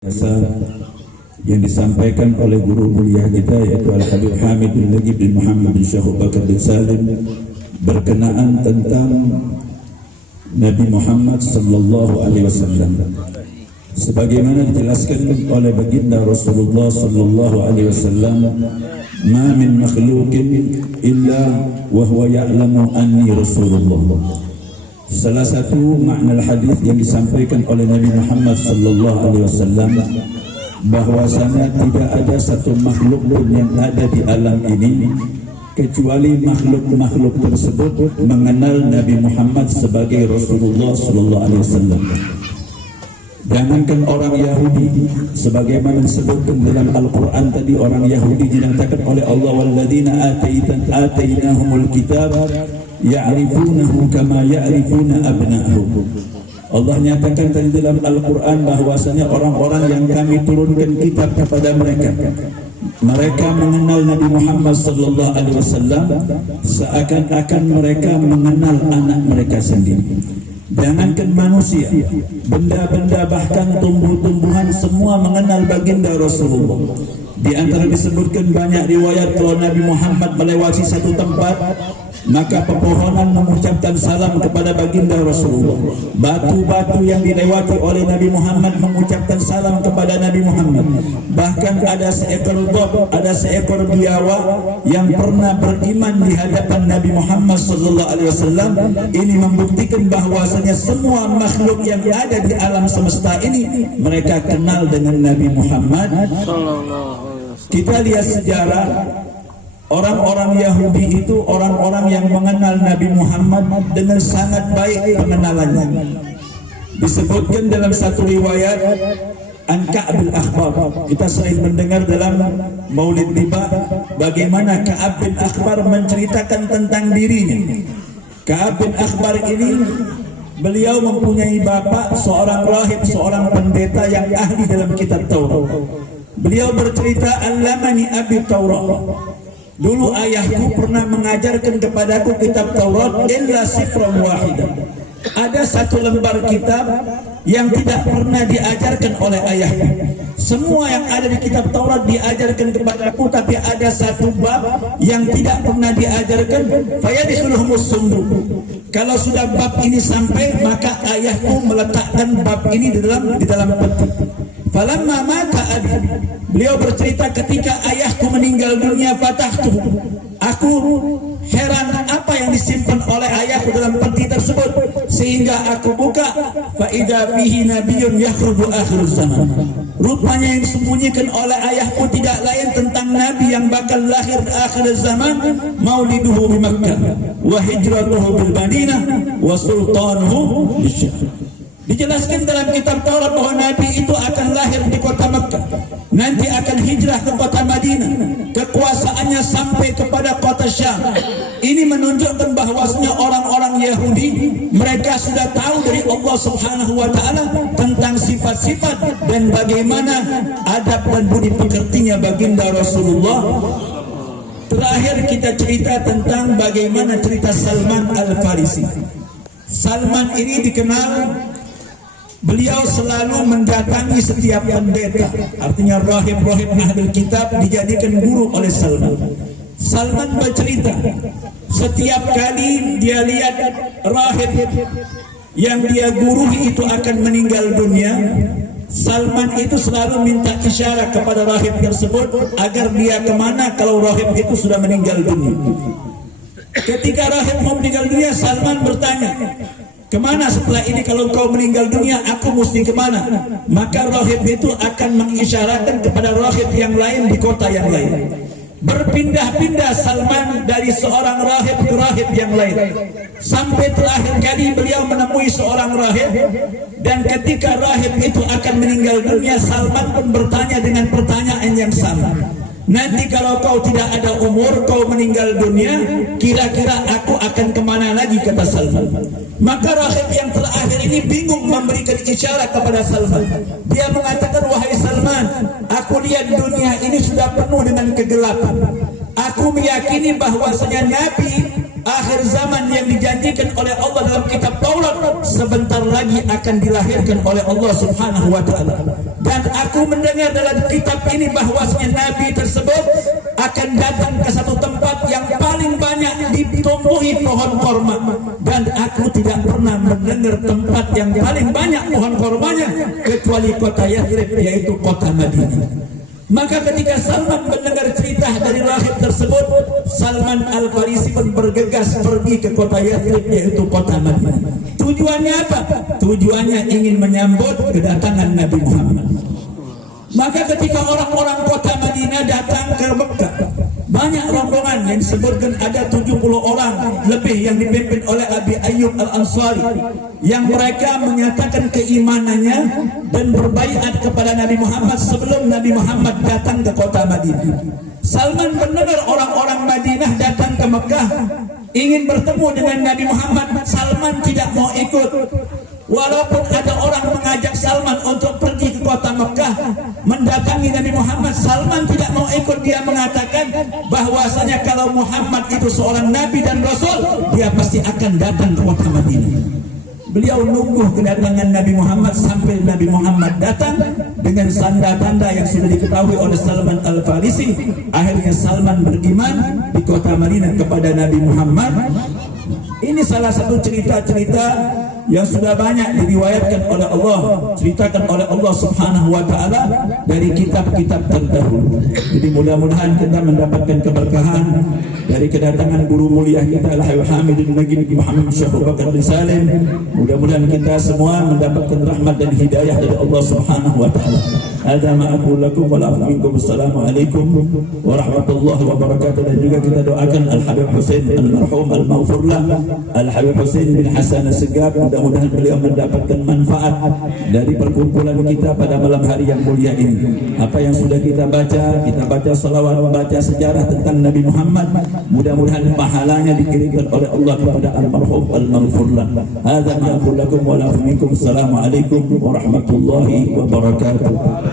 Biasa yang disampaikan oleh guru mulia kita yaitu Al-Habib Hamid bin Najib bin Muhammad bin Syekh Bakar bin Salim berkenaan tentang Nabi Muhammad sallallahu alaihi wasallam sebagaimana dijelaskan oleh baginda Rasulullah sallallahu alaihi wasallam, ma min makhluqin illa wa huwa ya'lamu anni Rasulullah. Salah satu makna hadis yang disampaikan oleh Nabi Muhammad sallallahu alaihi wasallam bahwasanya tidak ada satu makhluk pun yang ada di alam ini kecuali makhluk-makhluk tersebut mengenal Nabi Muhammad sebagai Rasulullah sallallahu alaihi wasallam. Jangankan orang Yahudi, sebagaimana disebutkan dalam Al-Quran tadi, orang Yahudi dinyatakan oleh Allah, walladzina atainahumul kitab ya'rifunahu kama ya'rifuna abna'ahum. Allah nyatakan tadi dalam Al-Quran bahwasanya orang-orang yang kami turunkan kitab kepada mereka, mereka mengenal Nabi Muhammad sallallahu alaihi wasallam seakan-akan mereka mengenal anak mereka sendiri. Jangankan manusia, benda-benda bahkan tumbuh-tumbuhan semua mengenal baginda Rasulullah. Di antara disebutkan banyak riwayat kalau Nabi Muhammad melewati satu tempat, maka pepohonan mengucapkan salam kepada baginda Rasulullah. Batu-batu yang dilewati oleh Nabi Muhammad mengucapkan salam kepada Nabi Muhammad. Bahkan ada seekor dhab, ada seekor biawak yang pernah beriman di hadapan Nabi Muhammad sallallahu alaihi wasallam. Ini membuktikan bahwasanya semua makhluk yang ada di alam semesta ini mereka kenal dengan Nabi Muhammad sallallahu alaihi wasallam. Kita lihat sejarah orang-orang Yahudi itu orang-orang yang mengenal Nabi Muhammad dengan sangat baik pengenalannya. Disebutkan dalam satu riwayat an Ka'ab bin Akhbar. Kita sering mendengar dalam Maulid Tiba bagaimana Ka'ab bin Akhbar menceritakan tentang dirinya. Ka'ab bin Akhbar ini beliau mempunyai bapak seorang rahib, seorang pendeta yang ahli dalam kitab Taurat. Beliau bercerita, allamani abi Taurat. Dulu ayahku pernah mengajarkan kepadaku kitab Taurat illa sifran wahidah. Ada satu lembar kitab yang tidak pernah diajarkan oleh ayahku. Semua yang ada di kitab Taurat diajarkan kepadaku, tapi ada satu bab yang tidak pernah diajarkan. Fayadkhuluhumus sunduk. Kalau sudah bab ini sampai, maka ayahku meletakkan bab ini di dalam peti. Falamma mata abi, beliau bercerita ketika ayahku meninggal dunia, fatahtu, aku heran apa yang disimpan oleh ayahku dalam peti tersebut, sehingga aku buka, fa idza fihi nabiyyun yakhruju akhir zaman. Rupanya yang disembunyikan oleh ayahku tidak lain tentang nabi yang bakal lahir di akhir zaman, mauliduhu di Makkah wa hijratuhu bil Madinah wa sultanuhu bisyam. Dijelaskan dalam kitab Taurat bahwa Nabi itu akan lahir di kota Makkah, nanti akan hijrah ke kota Madinah, kekuasaannya sampai kepada kota Syam. Ini menunjukkan bahwasanya orang-orang Yahudi mereka sudah tahu dari Allah Subhanahu wa taala tentang sifat-sifat dan bagaimana adab dan budi pekertinya baginda Rasulullah. Terakhir kita cerita tentang bagaimana cerita Salman Al-Farisi. Salman ini dikenal beliau selalu mendatangi setiap pendeta, artinya rahib-rahib ahli kitab dijadikan guru oleh Salman. Salman bercerita, setiap kali dia lihat rahib yang dia gurui itu akan meninggal dunia, Salman itu selalu minta isyarat kepada rahib tersebut agar dia kemana kalau rahib itu sudah meninggal dunia. Ketika rahib mau meninggal dunia, Salman bertanya, kemana setelah ini kalau kau meninggal dunia, aku mesti kemana? Maka rahib itu akan mengisyaratkan kepada rahib yang lain di kota yang lain. Berpindah-pindah Salman dari seorang rahib ke rahib yang lain, sampai terakhir kali beliau menemui seorang rahib. Dan ketika rahib itu akan meninggal dunia, Salman pun bertanya dengan pertanyaan yang sama. Nanti kalau kau tidak ada umur, kau meninggal dunia, kira-kira aku akan kemana lagi, kata Salman. Maka rahib yang terakhir ini bingung memberikan isyarat kepada Salman. Dia mengatakan, wahai Salman, aku lihat dunia ini sudah penuh dengan kegelapan. Aku meyakini bahwasanya Nabi akhir zaman yang dijanjikan oleh Allah dalam kitab Taurat sebentar lagi akan dilahirkan oleh Allah Subhanahu wa taala. Dan aku mendengar dalam kitab ini bahwasanya nabi tersebut akan datang ke satu tempat yang paling banyak ditumbuhi pohon korma, dan aku tidak pernah mendengar tempat yang paling banyak pohon kormanya kecuali kota Yathrib, yaitu kota Madinah. Maka ketika Salman mendengar cerita dari rahib tersebut, Salman Al-Farisi pun bergegas pergi ke kota Yathrib, yaitu kota Madinah. Tujuannya apa? Tujuannya ingin menyambut kedatangan Nabi Muhammad. Maka ketika orang-orang kota Madinah datang ke Mekah, banyak rombongan yang disebutkan ada 70 orang lebih yang dipimpin oleh Abi Ayyub Al-Ansari, yang mereka menyatakan keimanannya dan berbaiat kepada Nabi Muhammad sebelum Nabi Muhammad datang ke kota Madinah. Salman mendengar orang-orang Madinah datang ke Mekah ingin bertemu dengan Nabi Muhammad. Salman tidak mau ikut. Walaupun ada orang mengajak Salman untuk pergi ke kota Mekah mendatangi Nabi Muhammad, Salman tidak mau ikut. Dia mengatakan bahwasanya kalau Muhammad itu seorang nabi dan rasul, dia pasti akan datang ke kota Madinah. Beliau nunggu kedatangan Nabi Muhammad sampai Nabi Muhammad datang dengan tanda-tanda yang sudah diketahui oleh Salman Al-Farisi. Akhirnya Salman beriman di kota Madinah kepada Nabi Muhammad. Ini salah satu cerita-cerita yang sudah banyak diriwayatkan oleh Allah, ceritakan oleh Allah Subhanahu wa taala dari kitab-kitab terdahulu. Jadi mudah-mudahan kita mendapatkan keberkahan dari kedatangan guru mulia kita Al-Habib Hamidul Najib Muhammad Syekh Abu Bakar bin Salim. Mudah-mudahan kita semua mendapatkan rahmat dan hidayah dari Allah Subhanahu wa taala. Hadza ma aqulu lakum wa la minkum. Assalamualaikum warahmatullahi wabarakatuh. Dan juga kita doakan Al-Habib Husain al-marhum al-maghfurlah, Al-Habib Husain bin Hasan As-Segaf. Mudah-mudahan beliau mendapatkan manfaat dari perkumpulan kita pada malam hari yang mulia ini. Apa yang sudah kita baca salawat, membaca sejarah tentang Nabi Muhammad, mudah-mudahan pahalanya dikirimkan oleh Allah kepada al-marhum al-maghfurlah. Hadza ma aqulu lakum wa la minkum. Assalamualaikum warahmatullahi wabarakatuh.